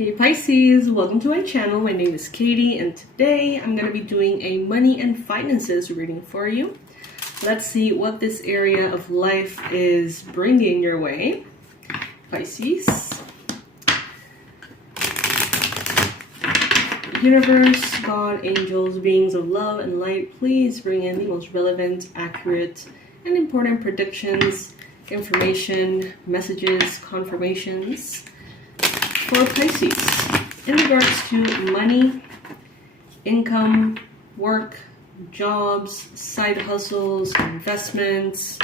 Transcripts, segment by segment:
Hey Pisces, welcome to my channel. My name is Katie and today I'm going to be doing a money and finances reading for you. Let's see what this area of life is bringing your way. Pisces. Universe, God, angels, beings of love and light, please bring in the most relevant, accurate, and important predictions, information, messages, confirmations for Pisces in regards to money, income, work, jobs, side hustles, investments,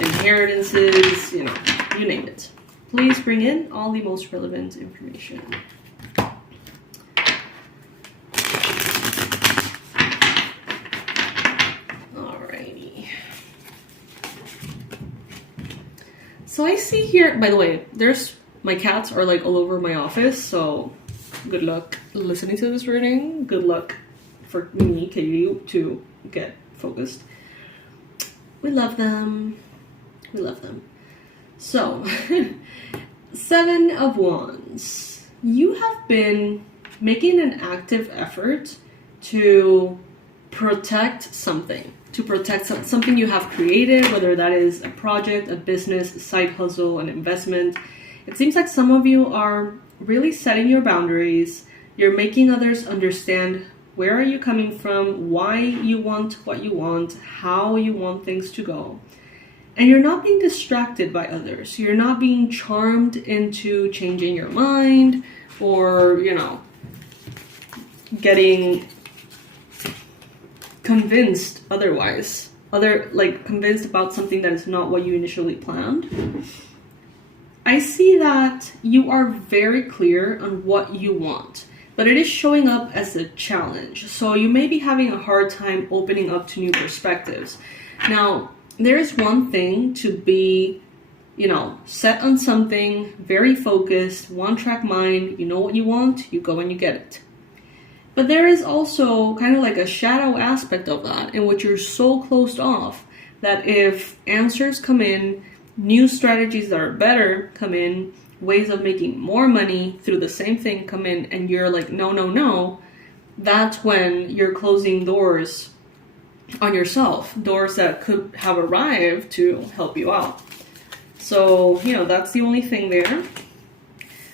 inheritances, you name it. Please bring in all the most relevant information. Alrighty. So I see here, by the way, my cats are like all over my office, so good luck listening to this reading. Good luck for me, Katie, to get focused. We love them. We love them. So, 7 of Wands. You have been making an active effort to protect something. To protect something you have created, whether that is a project, a business, a side hustle, an investment. It seems like some of you are really setting your boundaries. You're making others understand where are you coming from, why you want what you want, how you want things to go. And you're not being distracted by others. You're not being charmed into changing your mind or, getting convinced otherwise. Convinced about something that is not what you initially planned. I see that you are very clear on what you want, but it is showing up as a challenge. So you may be having a hard time opening up to new perspectives. Now, there is one thing to be, set on something, very focused, one-track mind. You know what you want, you go and you get it. But there is also kind of like a shadow aspect of that in which you're so closed off that if answers come in, new strategies that are better come in, ways of making more money through the same thing come in, and you're like, no, that's when you're closing doors on yourself, doors that could have arrived to help you out. So, that's the only thing there.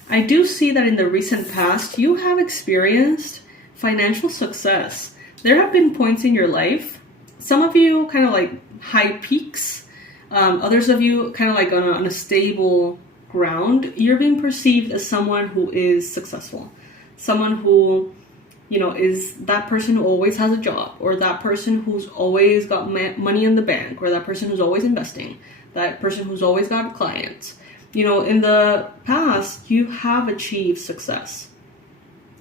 I do see that in the recent past, you have experienced financial success. There have been points in your life, some of you kind of like high peaks, others of you kind of like on a stable ground. You're being perceived as someone who is successful, someone who, is that person who always has a job, or that person who's always got money in the bank, or that person who's always investing, that person who's always got clients. In the past, you have achieved success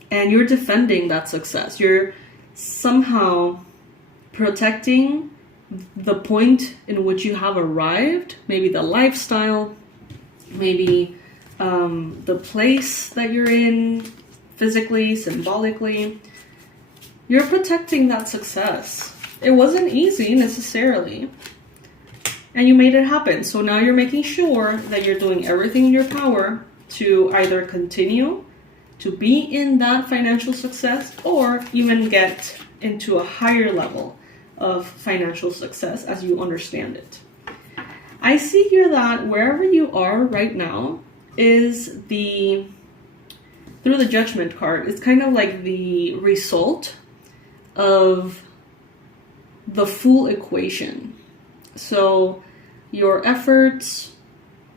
and you're defending that success. You're somehow protecting the point in which you have arrived, maybe the lifestyle, maybe the place that you're in, physically, symbolically. You're protecting that success. It wasn't easy necessarily, and you made it happen. So now you're making sure that you're doing everything in your power to either continue to be in that financial success or even get into a higher level of financial success as you understand it. I see here that wherever you are right now is through the Judgment card, it's kind of like the result of the full equation. So your efforts,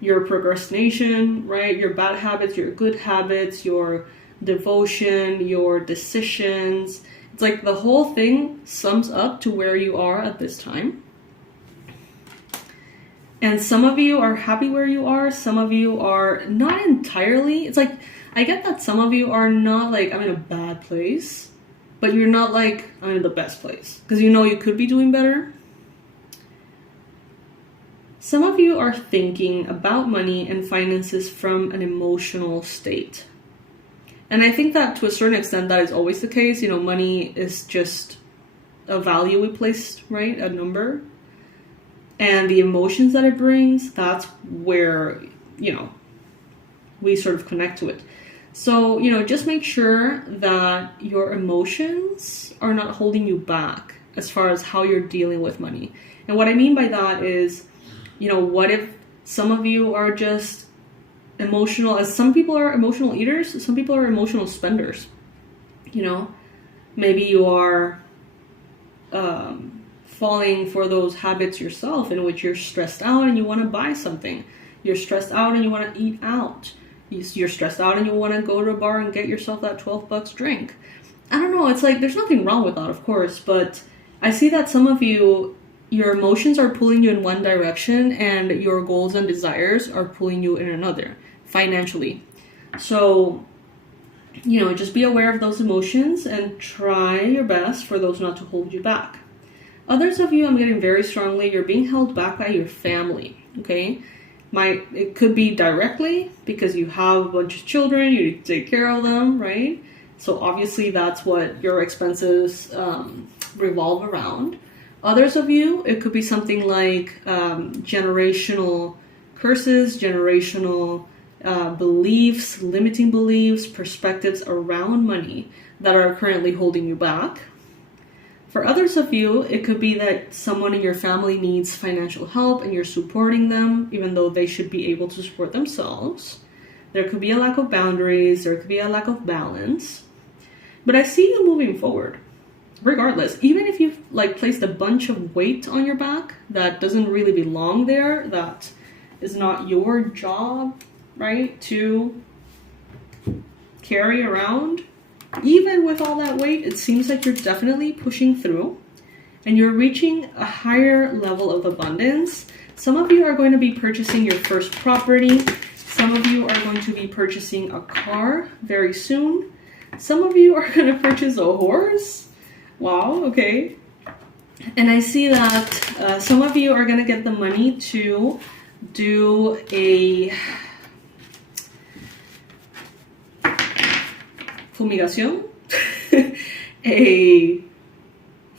your procrastination, right? Your bad habits, your good habits, your devotion, your decisions. It's like the whole thing sums up to where you are at this time. And some of you are happy where you are. Some of you are not entirely. It's like, I get that some of you are not like, I'm in a bad place, but you're not like, I'm in the best place. Because you could be doing better. Some of you are thinking about money and finances from an emotional state. And I think that to a certain extent that is always the case. Money is just a value we place, right? A number. And the emotions that it brings, that's where, we sort of connect to it. So, you know, just make sure that your emotions are not holding you back as far as how you're dealing with money. And what I mean by that is, you know, what if some of you are just emotional, as some people are emotional eaters, some people are emotional spenders. You know, maybe you are falling for those habits yourself in which you're stressed out and you want to buy something. You're stressed out and you want to eat out. You're stressed out and you want to go to a bar and get yourself that $12 drink. I don't know, it's like there's nothing wrong with that, of course, but I see that some of you, your emotions are pulling you in one direction and your goals and desires are pulling you in another, financially. So, you know, just be aware of those emotions and try your best for those not to hold you back. Others of you, I'm getting very strongly, you're being held back by your family, okay? It could be directly because you have a bunch of children, you need to take care of them, right? So obviously that's what your expenses revolve around. Others of you, it could be something like generational curses, generational beliefs, limiting beliefs, perspectives around money that are currently holding you back. For others of you, it could be that someone in your family needs financial help and you're supporting them, even though they should be able to support themselves. There could be a lack of boundaries, there could be a lack of balance. But I see you moving forward, regardless. Even if you've like placed a bunch of weight on your back that doesn't really belong there, that is not your job, right, to carry around. Even with all that weight, it seems like you're definitely pushing through and you're reaching a higher level of abundance. Some of you are going to be purchasing your first property. Some of you are going to be purchasing a car very soon. Some of you are going to purchase a horse. Wow, okay. And I see that some of you are going to get the money to do a fumigation, a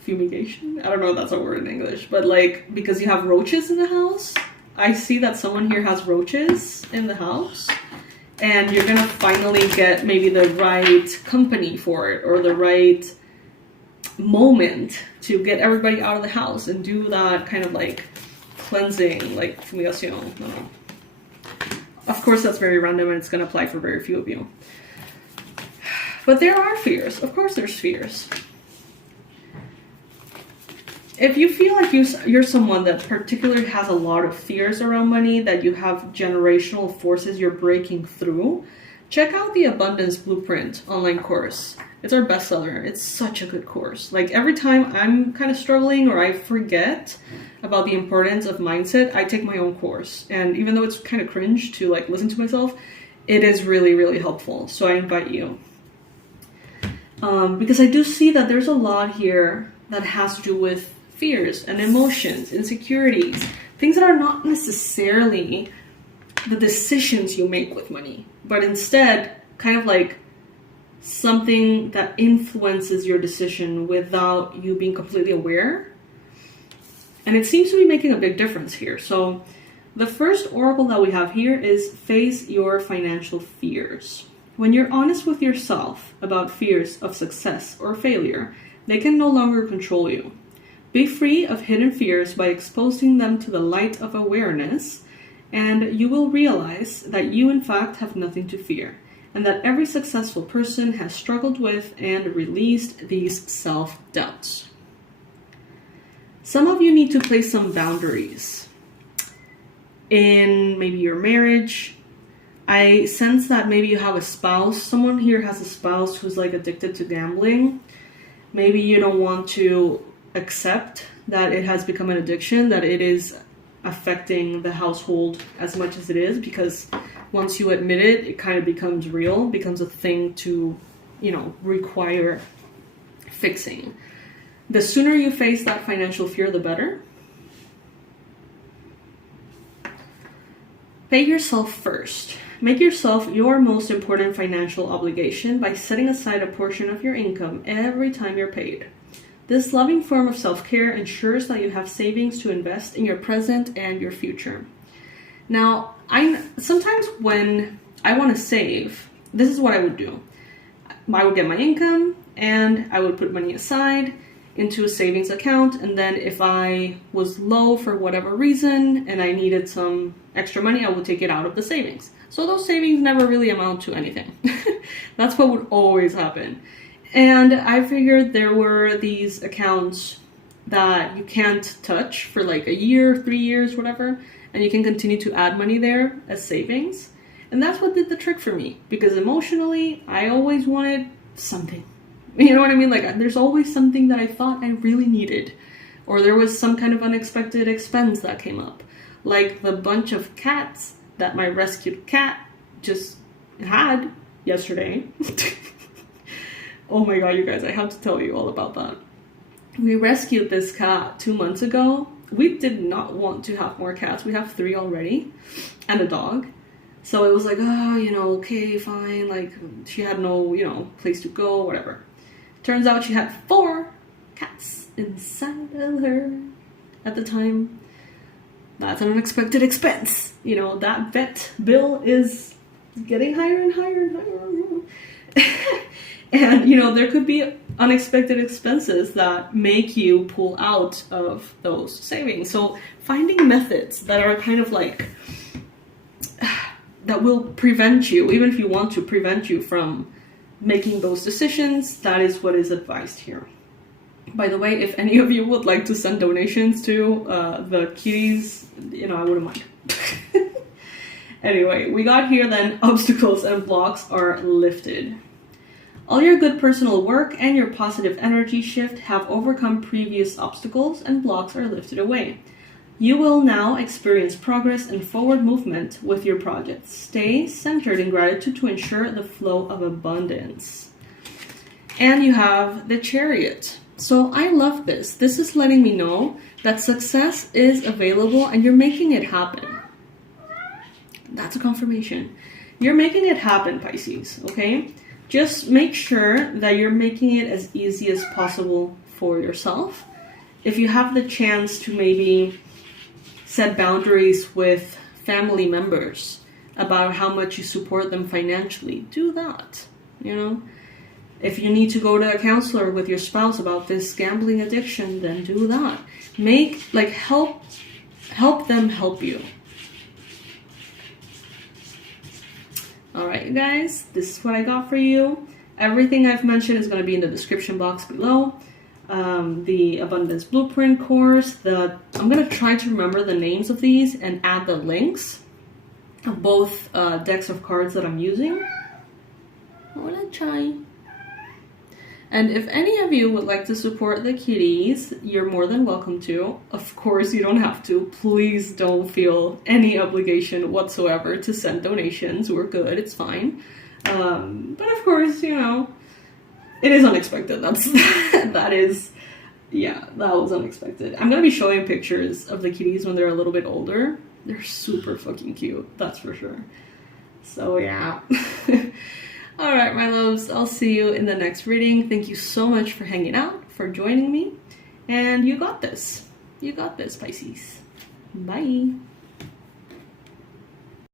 fumigation. I don't know if that's a word in English, but like because you have roaches in the house. I see that someone here has roaches in the house, and you're gonna finally get maybe the right company for it or the right moment to get everybody out of the house and do that kind of like cleansing, like fumigation. No. Of course, that's very random and it's gonna apply for very few of you. But there are fears. Of course there's fears. If you feel like you're someone that particularly has a lot of fears around money, that you have generational forces you're breaking through, check out the Abundance Blueprint online course. It's our bestseller. It's such a good course. Like every time I'm kind of struggling or I forget about the importance of mindset, I take my own course. And even though it's kind of cringe to like listen to myself, it is really, really helpful. So I invite you. Because I do see that there's a lot here that has to do with fears and emotions, insecurities, things that are not necessarily the decisions you make with money, but instead kind of like something that influences your decision without you being completely aware. And it seems to be making a big difference here. So the first oracle that we have here is face your financial fears. When you're honest with yourself about fears of success or failure, they can no longer control you. Be free of hidden fears by exposing them to the light of awareness, and you will realize that you in fact have nothing to fear, and that every successful person has struggled with and released these self-doubts. Some of you need to place some boundaries in maybe your marriage. I sense that maybe you have a spouse. Someone here has a spouse who's like addicted to gambling. Maybe you don't want to accept that it has become an addiction, that it is affecting the household as much as it is, because once you admit it, it kind of becomes real, becomes a thing to, you know, require fixing. The sooner you face that financial fear, the better. Pay yourself first. Make yourself your most important financial obligation by setting aside a portion of your income every time you're paid. This loving form of self-care ensures that you have savings to invest in your present and your future. Now, sometimes when I want to save, this is what I would do. I would get my income and I would put money aside into a savings account, and then if I was low for whatever reason and I needed some extra money, I would take it out of the savings. So those savings never really amount to anything. That's what would always happen. And I figured there were these accounts that you can't touch for like a year, 3 years, whatever, and you can continue to add money there as savings. And that's what did the trick for me, because emotionally, I always wanted something. You know what I mean? Like, there's always something that I thought I really needed, or there was some kind of unexpected expense that came up, like the bunch of cats that my rescued cat just had yesterday. Oh my god, you guys, I have to tell you all about that. We rescued this cat 2 months ago. We did not want to have more cats. We have 3 already, and a dog. So it was like, oh, you know, okay, fine. Like, she had no, you know, place to go, whatever. Turns out she had 4 cats inside of her at the time. That's an unexpected expense. You know, that vet bill is getting higher and higher and higher. And, you know, there could be unexpected expenses that make you pull out of those savings. So finding methods that are kind of like, that will prevent you, even if you want to prevent you from making those decisions, that is what is advised here. By the way, if any of you would like to send donations to the kitties, you know, I wouldn't mind. Anyway, we got here then, obstacles and blocks are lifted. All your good personal work and your positive energy shift have overcome previous obstacles, and blocks are lifted away. You will now experience progress and forward movement with your projects. Stay centered in gratitude to ensure the flow of abundance. And you have the Chariot. So I love this. This is letting me know that success is available and you're making it happen. That's a confirmation. You're making it happen, Pisces, okay? Just make sure that you're making it as easy as possible for yourself. If you have the chance to maybe set boundaries with family members about how much you support them financially, do that, you know? If you need to go to a counselor with your spouse about this gambling addiction, then do that. Help them help you. Alright, you guys, this is what I got for you. Everything I've mentioned is going to be in the description box below. The Abundance Blueprint course, I'm going to try to remember the names of these and add the links of both decks of cards that I'm using. I want to try. And if any of you would like to support the kitties, you're more than welcome to. Of course, you don't have to. Please don't feel any obligation whatsoever to send donations. We're good. It's fine. But of course, you know, it is unexpected. That was unexpected. I'm going to be showing pictures of the kitties when they're a little bit older. They're super fucking cute. That's for sure. So, yeah. Alright, my loves, I'll see you in the next reading. Thank you so much for hanging out, for joining me. And you got this. You got this, Pisces. Bye.